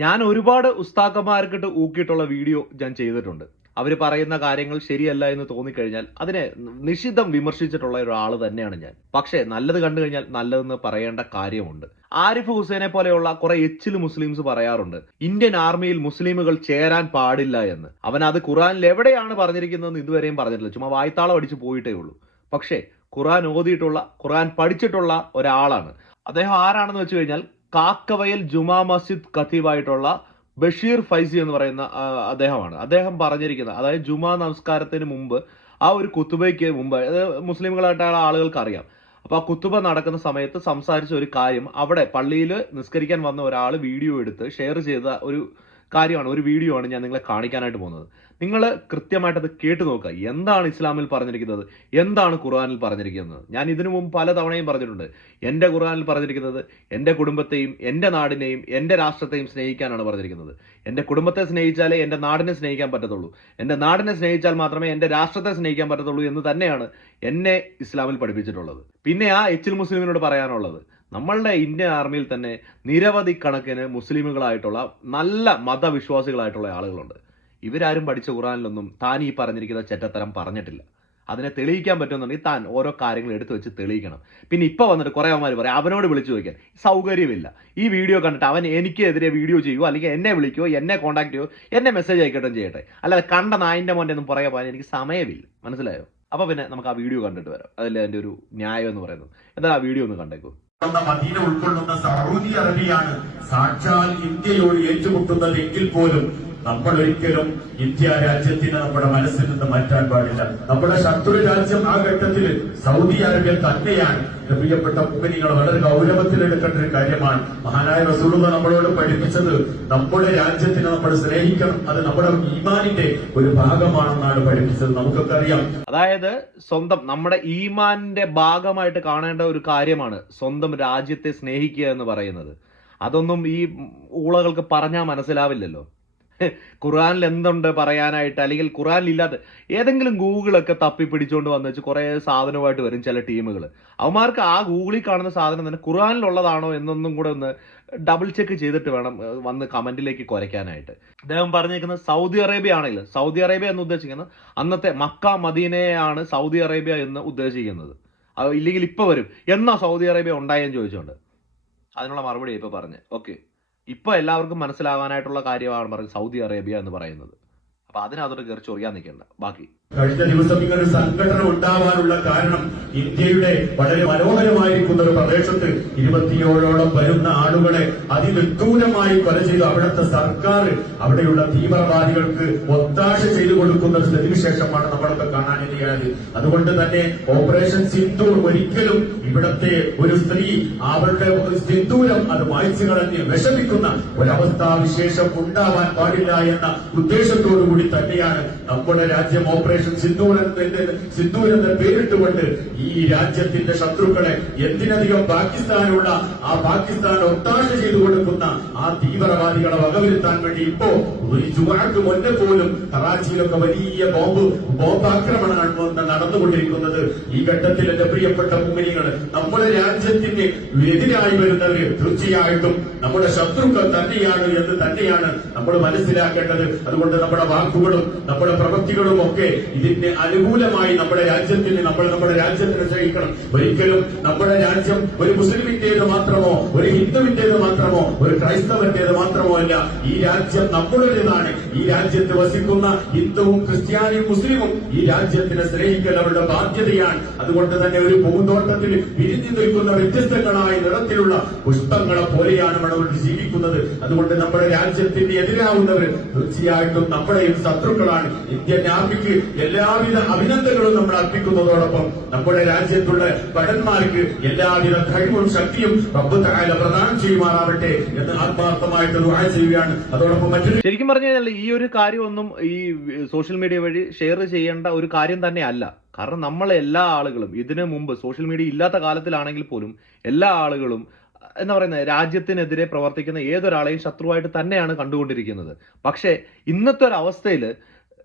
ഞാൻ ഒരുപാട് ഉസ്താക്കന്മാർക്കിട്ട് ഊക്കിയിട്ടുള്ള വീഡിയോ ഞാൻ ചെയ്തിട്ടുണ്ട്. അവർ പറയുന്ന കാര്യങ്ങൾ ശരിയല്ല എന്ന് തോന്നിക്കഴിഞ്ഞാൽ അതിനെ നിഷിദ്ധം വിമർശിച്ചിട്ടുള്ള ഒരാൾ തന്നെയാണ് ഞാൻ. പക്ഷേ നല്ലത് കണ്ടു കഴിഞ്ഞാൽ നല്ലതെന്ന് പറയേണ്ട കാര്യമുണ്ട്. ആരിഫ് ഹുസൈനെ പോലെയുള്ള കുറെ എച്ചിൽ മുസ്ലിംസ് പറയാറുണ്ട് ഇന്ത്യൻ ആർമിയിൽ മുസ്ലിമുകൾ ചേരാൻ പാടില്ല എന്ന്. അവൻ അത് ഖുറാനിൽ എവിടെയാണ് പറഞ്ഞിരിക്കുന്നതെന്ന് ഇതുവരെയും പറഞ്ഞിട്ടില്ല. ചുമ്മാ വായ്ത്താളം അടിച്ചു പോയിട്ടേ ഉള്ളൂ. പക്ഷേ ഖുറാൻ ഓതിയിട്ടുള്ള ഖുറാൻ പഠിച്ചിട്ടുള്ള ഒരാളാണ്. അദ്ദേഹം ആരാണെന്ന് വെച്ച് കഴിഞ്ഞാൽ കാക്കവയൽ ജുമാ മസ്ജിദ് ഖത്തീബായിട്ടുള്ള ബഷീർ ഫൈസി എന്ന് പറയുന്ന അദ്ദേഹമാണ്. അദ്ദേഹം പറഞ്ഞിരിക്കുന്നത് അതായത് ജുമാ നമസ്കാരത്തിന് മുമ്പ് ആ ഒരു കുത്തുബയ്ക്ക് മുമ്പ് അത് മുസ്ലിമുകളായിട്ടുള്ള ആളുകൾക്ക് അറിയാം അപ്പൊ ആ കുത്തുബ നടക്കുന്ന സമയത്ത് സംസാരിച്ച ഒരു കാര്യം അവിടെ പള്ളിയിൽ നിസ്കരിക്കാൻ വന്ന ഒരാൾ വീഡിയോ എടുത്ത് ഷെയർ ചെയ്ത ഒരു കാര്യമാണ് ഒരു വീഡിയോ ആണ് ഞാൻ നിങ്ങളെ കാണിക്കാനായിട്ട് പോകുന്നത്. നിങ്ങൾ കൃത്യമായിട്ട് അത് കേട്ട് നോക്കുക. എന്താണ് ഇസ്ലാമിൽ പറഞ്ഞിരിക്കുന്നത്? എന്താണ് ഖുർആാനിൽ പറഞ്ഞിരിക്കുന്നത്? ഞാൻ ഇതിനു മുമ്പ് പല തവണയും പറഞ്ഞിട്ടുണ്ട്. എന്റെ ഖുർആാനിൽ പറഞ്ഞിരിക്കുന്നത് എന്റെ കുടുംബത്തെയും എന്റെ നാടിനെയും എന്റെ രാഷ്ട്രത്തെയും സ്നേഹിക്കാനാണ് പറഞ്ഞിരിക്കുന്നത്. എന്റെ കുടുംബത്തെ സ്നേഹിച്ചാലേ എന്റെ നാടിനെ സ്നേഹിക്കാൻ പറ്റത്തുള്ളൂ. എന്റെ നാടിനെ സ്നേഹിച്ചാൽ മാത്രമേ എന്റെ രാഷ്ട്രത്തെ സ്നേഹിക്കാൻ പറ്റത്തുള്ളൂ എന്ന് തന്നെയാണ് എന്നെ ഇസ്ലാമിൽ പഠിപ്പിച്ചിട്ടുള്ളത്. പിന്നെ ആ എച്ചിൽ മുസ്ലിമിനോട് പറയാനുള്ളത്. നമ്മളുടെ ഇന്ത്യൻ ആർമിയിൽ തന്നെ നിരവധി കണക്കിന് മുസ്ലിമുകളായിട്ടുള്ള നല്ല മതവിശ്വാസികളായിട്ടുള്ള ആളുകളുണ്ട്. ഇവരാരും പഠിച്ച ഖുറാനിലൊന്നും താൻ ഈ പറഞ്ഞിരിക്കുന്ന ചെറ്റത്തരം പറഞ്ഞിട്ടില്ല. അതിനെ തെളിയിക്കാൻ പറ്റുമെന്നുണ്ടെങ്കിൽ താൻ ഓരോ കാര്യങ്ങൾ എടുത്തു വെച്ച് തെളിയിക്കണം. പിന്നെ ഇപ്പൊ വന്നിട്ട് കുറെ അവന്മാർ പറയാം അവനോട് വിളിച്ചു ചോദിക്കാൻ. സൗകര്യമില്ല. ഈ വീഡിയോ കണ്ടിട്ട് അവൻ എനിക്കെതിരെ വീഡിയോ ചെയ്യുമോ അല്ലെങ്കിൽ എന്നെ വിളിക്കുമോ എന്നെ കോൺടാക്ട് ചെയ്യുമോ എന്നെ മെസ്സേജ് അയക്കട്ടെ ചെയ്യട്ടെ. അല്ലാതെ കണ്ട നായന്റെ മോന്റെ ഒന്നും പുറകെ പോകാൻ എനിക്ക് സമയമില്ല. മനസ്സിലായോ? അപ്പോൾ പിന്നെ നമുക്ക് ആ വീഡിയോ കണ്ടിട്ട് വരാം. അതല്ലേ അതിന്റെ ഒരു ന്യായം എന്ന് പറയുന്നത്. എന്താ ആ വീഡിയോ ഒന്ന് കണ്ടേക്കൂ. ഉൾക്കൊള്ളുന്ന മദീന ഉൾക്കൊള്ളുന്ന സൗദി അറേബ്യയാണ് സാക്ഷാൽ ഇന്ത്യയോട് ഏറ്റുമുട്ടുന്നത് എങ്കിൽ പോലും നമ്മൾ ഒരിക്കലും ഇന്ത്യ രാജ്യത്തിന് നമ്മുടെ മനസ്സിൽ നിന്ന് മാറ്റാൻ പാടില്ല. നമ്മുടെ ശത്രു രാജ്യം ആ ഘട്ടത്തിൽ സൗദി അറേബ്യ തന്നെയാണ്. പ്രിയപ്പെട്ട മുഖനികൾ വളരെ ഗൗരവത്തിലെടുക്കേണ്ട ഒരു കാര്യമാണ്. മഹാനായ റസൂലുള്ള നമ്മളോട് പഠിപ്പിച്ചത് നമ്മുടെ രാജ്യത്തിനെ നമ്മൾ സ്നേഹിക്കണം. അത് നമ്മുടെ ഈമാനിന്റെ ഒരു ഭാഗമാണെന്നാണ് പഠിപ്പിച്ചത്. നമുക്കൊക്കെ അറിയാം. അതായത് സ്വന്തം നമ്മുടെ ഈമാനിന്റെ ഭാഗമായിട്ട് കാണേണ്ട ഒരു കാര്യമാണ് സ്വന്തം രാജ്യത്തെ സ്നേഹിക്കുക എന്ന് പറയുന്നത്. അതൊന്നും ഈ ഊളകൾക്ക് പറഞ്ഞാൽ മനസ്സിലാവില്ലല്ലോ. ഖുറാനിൽ എന്തുണ്ട് പറയാനായിട്ട് അല്ലെങ്കിൽ ഖുറാനിൽ ഇല്ലാത്ത ഏതെങ്കിലും ഗൂഗിളൊക്കെ തപ്പി പിടിച്ചുകൊണ്ട് വന്ന് വെച്ച് കുറേ സാധനമായിട്ട് വരും ചില ടീമുകൾ അവന്മാർക്ക് ആ ഗൂഗിളിൽ കാണുന്ന സാധനം തന്നെ ഖുറാനിലുള്ളതാണോ എന്നൊന്നും കൂടെ ഒന്ന് ഡബിൾ ചെക്ക് ചെയ്തിട്ട് വേണം വന്ന് കമന്റിലേക്ക് കുരയ്ക്കാനായിട്ട്. അദ്ദേഹം പറഞ്ഞിരിക്കുന്നത് സൗദി അറേബ്യ ആണെങ്കിൽ സൗദി അറേബ്യ എന്ന് ഉദ്ദേശിക്കുന്നത് അന്നത്തെ മക്ക മദീനയാണ് സൗദി അറേബ്യ എന്ന് ഉദ്ദേശിക്കുന്നത്. ഇല്ലെങ്കിൽ ഇപ്പൊ വരും. എന്നാ സൗദി അറേബ്യ ഉണ്ടായെന്ന് ചോദിച്ചുകൊണ്ട് അതിനുള്ള മറുപടി ഇപ്പൊ പറഞ്ഞു. ഓക്കെ. ഇപ്പൊ എല്ലാവർക്കും മനസ്സിലാവാനായിട്ടുള്ള കാര്യമാണ് പറയുന്നത് സൗദി അറേബ്യ എന്ന് പറയുന്നത്. അപ്പോൾ അതിനകത്തോട്ട് കയറി ചൊറിയാൻ നിൽക്കേണ്ട. ബാക്കി കഴിഞ്ഞ ദിവസം ഇങ്ങനെ ഒരു സംഘടന ഉണ്ടാവാനുള്ള കാരണം ഇന്ത്യയുടെ വളരെ മനോഹരമായിരിക്കുന്ന ഒരു പ്രദേശത്ത് ഇരുപത്തിയേഴോളം വരുന്ന ആളുകളെ അതിനിഷ്ഠൂരമായി കൊല ചെയ്ത്. അവിടുത്തെ സർക്കാർ അവിടെയുള്ള തീവ്രവാദികൾക്ക് ഒത്താശ ചെയ്തു കൊടുക്കുന്ന ഒരു സ്ഥിതിവിശേഷമാണ് നമ്മളൊക്കെ കാണാനിടയായത് അതുകൊണ്ട് തന്നെ ഓപ്പറേഷൻ സിന്ദൂർ ഒരിക്കലും ഇവിടത്തെ ഒരു സ്ത്രീ അവരുടെ സിന്ദൂരം അത് വായിച്ചു കളഞ്ഞ് വിഷമിക്കുന്ന ഒരവസ്ഥാവിശേഷം ഉണ്ടാവാൻ പാടില്ല എന്ന ഉദ്ദേശത്തോടു കൂടി തന്നെയാണ് നമ്മുടെ രാജ്യം ഓപ്പറേഷൻ സിന്ദൂർ എന്നതിന്റെ സിന്ദൂർ എന്ന് പേരിട്ടുകൊണ്ട് ഈ രാജ്യത്തിന്റെ ശത്രുക്കളെ എന്തിനധികം പാകിസ്ഥാനുള്ള ആ പാകിസ്ഥാൻ ഒത്താശ ചെയ്തു കൊടുക്കുന്ന ആ തീവ്രവാദികളെ വകവരുത്താൻ വേണ്ടി ഇപ്പോ ഒരു ജുമാക്ക് മുന്നേ പോലും കറാച്ചിയിലൊക്കെ വലിയ ബോംബ് ബോംബാക്രമണമാണ് നടന്നുകൊണ്ടിരിക്കുന്നത്. ഈ ഘട്ടത്തിൽ എന്റെ പ്രിയപ്പെട്ട മുമ്പിനികൾ നമ്മുടെ രാജ്യത്തിന് എതിരായി വരുന്നവര് തീർച്ചയായിട്ടും നമ്മുടെ ശത്രുക്കൾ തന്നെയാണ് എന്ന് തന്നെയാണ് നമ്മൾ മനസ്സിലാക്കേണ്ടത്. അതുകൊണ്ട് നമ്മുടെ വാക്കുകളും നമ്മുടെ പ്രവൃത്തികളും ഒക്കെ ഇതിന് അനുകൂലമായി നമ്മുടെ രാജ്യത്തിന് നമ്മൾ നമ്മുടെ രാജ്യത്തിന് ശ്രമിക്കണം ഒരിക്കലും നമ്മുടെ രാജ്യം ഒരു മുസ്ലിമിന്റേത് മാത്രമോ ഒരു ഹിന്ദുവിന്റേത് മാത്രമോ ഒരു ക്രൈസ്തവന്റേത് മാത്രമോ അല്ല ഈ രാജ്യം നമ്മുടേതാണ് ഈ രാജ്യത്ത് വസിക്കുന്ന ഹിന്ദുവും ക്രിസ്ത്യാനിയും മുസ്ലിമും ഈ രാജ്യത്തിനെ സ്നേഹിക്കൽ അവരുടെ ബാധ്യതയാണ്. അതുകൊണ്ട് തന്നെ ഒരു പൂന്തോട്ടത്തിൽ വിരിഞ്ഞു നിൽക്കുന്ന വ്യത്യസ്തങ്ങളായ നിറത്തിലുള്ള പുഷ്പങ്ങളെ പോലെയാണ് നമ്മൾ ജീവിക്കുന്നത്. അതുകൊണ്ട് നമ്മുടെ രാജ്യത്തിന് എതിരാവുന്നവർ തീർച്ചയായിട്ടും നമ്മുടെയും ശത്രുക്കളാണ്. ഇന്ത്യൻ ആർമിക്ക് എല്ലാവിധ അഭിനന്ദനങ്ങളും നമ്മൾ അർപ്പിക്കുന്നതോടൊപ്പം നമ്മുടെ രാജ്യത്തുള്ള ഭടന്മാർക്ക് എല്ലാവിധ കഴിവും ശക്തിയും റബ്ബ് പ്രദാനം ചെയ്യുമാറാവട്ടെ എന്ന് ആത്മാർത്ഥമായിട്ട് ചെയ്യുകയാണ്. അതോടൊപ്പം മറ്റൊരു ശരിക്കും പറഞ്ഞു കഴിഞ്ഞാൽ ഈ ഒരു കാര്യമൊന്നും ഈ സോഷ്യൽ മീഡിയ വഴി ഷെയർ ചെയ്യേണ്ട ഒരു കാര്യം തന്നെ അല്ല. കാരണം നമ്മളെ എല്ലാ ആളുകളും ഇതിനു മുമ്പ് സോഷ്യൽ മീഡിയ ഇല്ലാത്ത കാലത്തിലാണെങ്കിൽ പോലും എല്ലാ ആളുകളും എന്താ പറയുന്നത് രാജ്യത്തിനെതിരെ പ്രവർത്തിക്കുന്ന ഏതൊരാളെയും ശത്രുവായിട്ട് തന്നെയാണ് കണ്ടുകൊണ്ടിരിക്കുന്നത്. പക്ഷേ ഇന്നത്തെ ഒരു അവസ്ഥയിൽ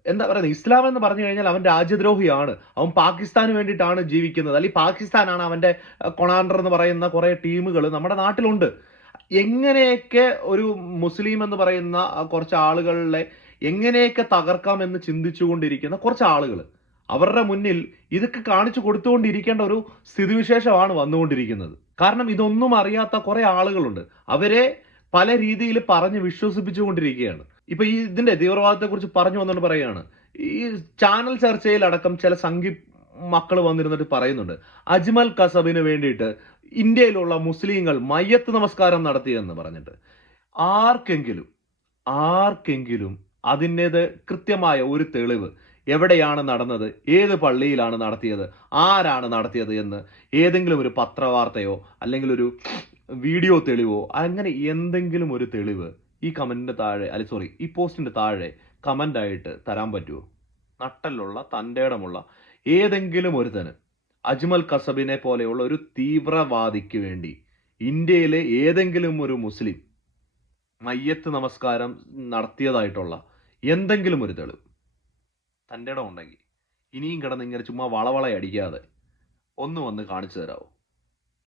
എന്താ പറയുന്നത് ഇസ്ലാം എന്ന് പറഞ്ഞു കഴിഞ്ഞാൽ അവൻ രാജ്യദ്രോഹിയാണ്. അവൻ പാകിസ്ഥാന് വേണ്ടിയിട്ടാണ് ജീവിക്കുന്നത്. അല്ലെങ്കിൽ പാകിസ്ഥാനാണ് അവന്റെ കൊണാണ്ടർ എന്ന് പറയുന്ന കുറെ ടീമുകൾ നമ്മുടെ നാട്ടിലുണ്ട്. എങ്ങനെയൊക്കെ ഒരു മുസ്ലിം എന്ന് പറയുന്ന കുറച്ച് ആളുകളെ എങ്ങനെയൊക്കെ തകർക്കാം എന്ന് ചിന്തിച്ചുകൊണ്ടിരിക്കുന്ന കുറച്ച് ആളുകൾ അവരുടെ മുന്നിൽ ഇതൊക്കെ കാണിച്ചു കൊടുത്തുകൊണ്ടിരിക്കേണ്ട ഒരു സ്ഥിതിവിശേഷമാണ് വന്നുകൊണ്ടിരിക്കുന്നത്. കാരണം ഇതൊന്നും അറിയാത്ത കുറെ ആളുകളുണ്ട്. അവരെ പല രീതിയിൽ പറഞ്ഞ് വിശ്വസിപ്പിച്ചുകൊണ്ടിരിക്കുകയാണ്. ഇപ്പൊ ഈ ഇതിന്റെ തീവ്രവാദത്തെ കുറിച്ച് പറഞ്ഞു വന്നുകൊണ്ട് പറയുകയാണ്. ഈ ചാനൽ ചർച്ചയിലടക്കം ചില സംഘി മക്കൾ വന്നിരുന്നിട്ട് പറയുന്നുണ്ട്. അജ്മൽ കസബിന് വേണ്ടിയിട്ട് ഇന്ത്യയിലുള്ള മുസ്ലിങ്ങൾ മയ്യത്ത് നമസ്കാരം നടത്തിയെന്ന് പറഞ്ഞിട്ട് ആർക്കെങ്കിലും ആർക്കെങ്കിലും അതിന്റെത് കൃത്യമായ ഒരു തെളിവ് എവിടെയാണ് നടന്നത് ഏത് പള്ളിയിലാണ് നടത്തിയത് ആരാണ് നടത്തിയത് എന്ന് ഏതെങ്കിലും ഒരു പത്രവാർത്തയോ അല്ലെങ്കിൽ ഒരു വീഡിയോ തെളിവോ അങ്ങനെ എന്തെങ്കിലും ഒരു തെളിവ് ഈ കമന്റിന്റെ താഴെ അല്ലെ സോറി ഈ പോസ്റ്റിന്റെ താഴെ കമന്റായിട്ട് തരാൻ പറ്റുമോ നട്ടലുള്ള തന്റെടമുള്ള ഏതെങ്കിലും ഒരുത്തന് അജ്മൽ കസബിനെ പോലെയുള്ള ഒരു തീവ്രവാദിക്ക് വേണ്ടി ഇന്ത്യയിലെ ഏതെങ്കിലും ഒരു മുസ്ലിം മയ്യത്ത് നമസ്കാരം നടത്തിയതായിട്ടുള്ള എന്തെങ്കിലും ഒരു തെളിവ് തന്റെ ഇടം ഉണ്ടെങ്കിൽ ഇനിയും കിടന്ന് ഇങ്ങനെ ചുമ്മാ വളവളയടിക്കാതെ ഒന്ന് വന്ന് കാണിച്ചു തരാമോ